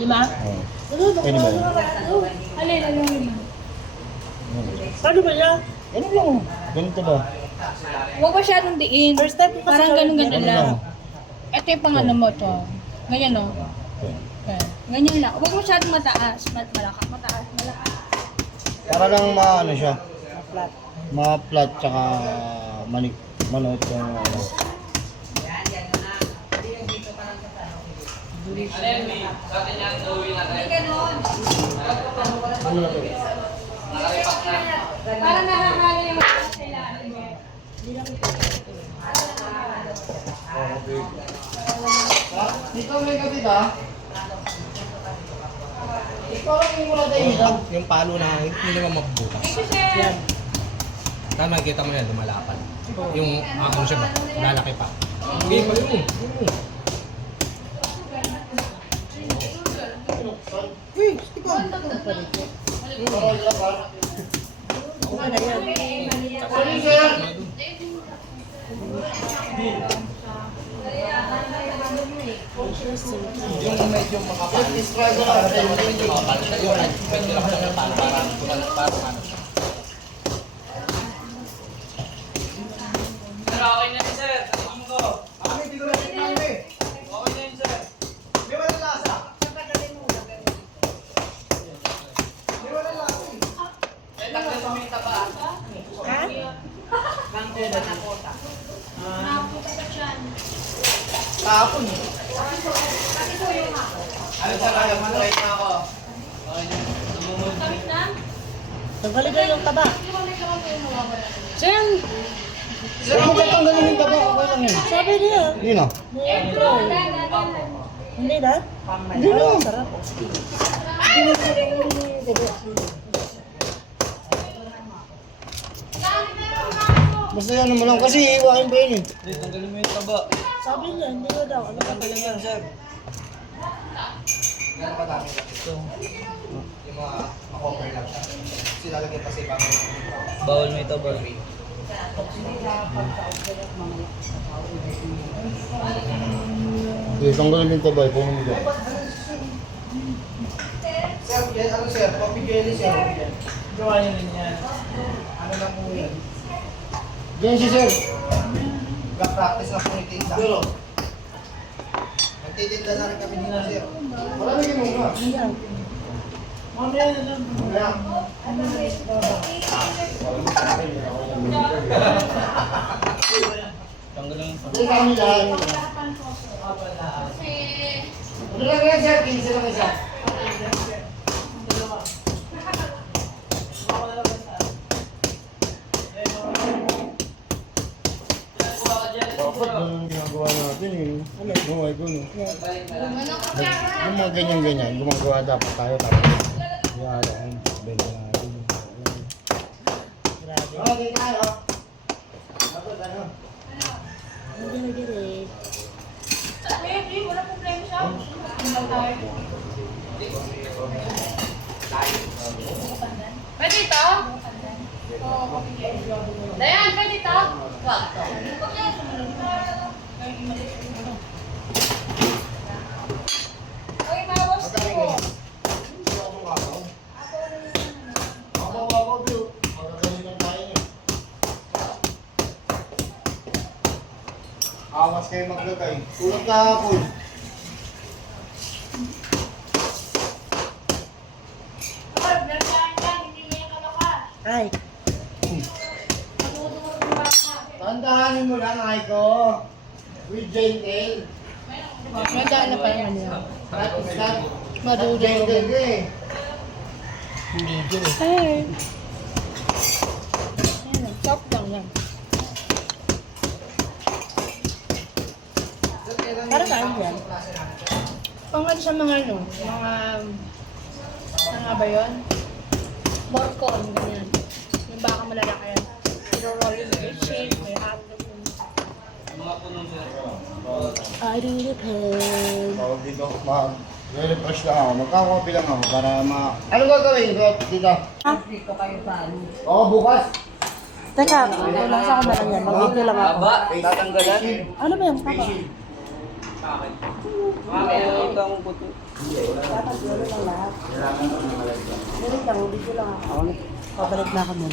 5? Oo. Pwede ba yun? Alin, ano yung 5? Paano ba yan? Ano lang? Ganito ba? Huwag masyadong diin. First time ko kasi Parang ganun-ganun Ano lang. lang? Ito yung pangano mo to. Ganyan no? Okay. Okay. Ganyan lang. Huwag masyadong mataas. Malaka. Mataas. Malaka. Para lang maano siya. Flat. Ma-flat tsaka manood yung ano. Ano na to? Parang nakakala yung kailangan mo. Dito may gabi ka? Ikaw lang yung mula tayo. Yung palo na hindi naman mabubukas. Yan. Tama, makikita mo yan, lumalapan. Yung ano siya ba, lalaki pa. Hindi pa yun. Uy, ikaw. Okay na yan. Yung medyo makapal. Describe ko lang. Medyo makapal. Yung medyo lang siya para ano siya. Sir, okay na yun, sir. Tingin ko. Okay, dito na rin namin. Okay na yun, sir. Di ba nalasa? Di ba nalasa? Eh, takbo sa may taba. Ha? Tapon eh. Ano, sir, kaya mag-try na ako. Okay na. Tumumod. Tanggalin na yung taba. Sir, Huwag mo tanggalin yung taba. Okay lang yun. Sabi niya. Yun ah. Hindi na? Hindi na. Sarap. Basta yan mo lang kasi iiwain pa yun eh. Hindi, tanggalin mo yung taba. Sabi niya, hindi ko daw. Ano ka Tanggalin yan, sir. Meron pa dami ito. Yung mga ma-cover lang siya. Kasi lalagyan pa sa ibang. Bawal mo ito, bawal. Okay, tanggalin yung taba. Ipunin mo dyan. Sir, ano sir? Coffee jelly sir. Gawa niyo rin yan. Ano lang po yun? Diyan si sir. Practice na po ni Tinda. Nagtitinda na rin kami dito sir. Wala na ganun ka. Yan. Wala. Tanggalin yung taba. Hindi kami lahat. Ano lang yan sir? 15 lang isa. Dapat ganun ang ginagawa natin eh. Oo, ay ganun. Yung mga ganyan-ganyan, gumagawa dapat tayo tapos yara ang benda natin. Grabe. Okay tayo. Dapat ano? Hindi na gini. pwede ito? Dayan, pwede ito? Okay, bawas ko. Awas kayo maglagay. Tulad ka po. Ay. Tandahanin mo lang, Aiko. With gentle. Nandaan na pa naman yan. Madudurog. Gentle ka eh. Ay. Ayan, chop lang yan. Para saan yan? Pang ano sa mga ano, mga ba yun? Morcon, ganyan. Yung baka malalaki yan. Iro-roll yung may shake, may hotdog yun. Mga puno, sir. I do the pain. Tawag dito, refresh lang ako. Magkakapi lang ako para Ano gagawin ko dito? Dito kayo sa ano? Oo, bukas. Teka, nasa ko na lang yan. Mag-video lang ako. Taba, tatanggalan. Ano ba yung taba? Bakit? Bakit? Ito ang puto. Dapat yun lang lahat. Ganit lang, video lang ako. Pabalik na ako nun.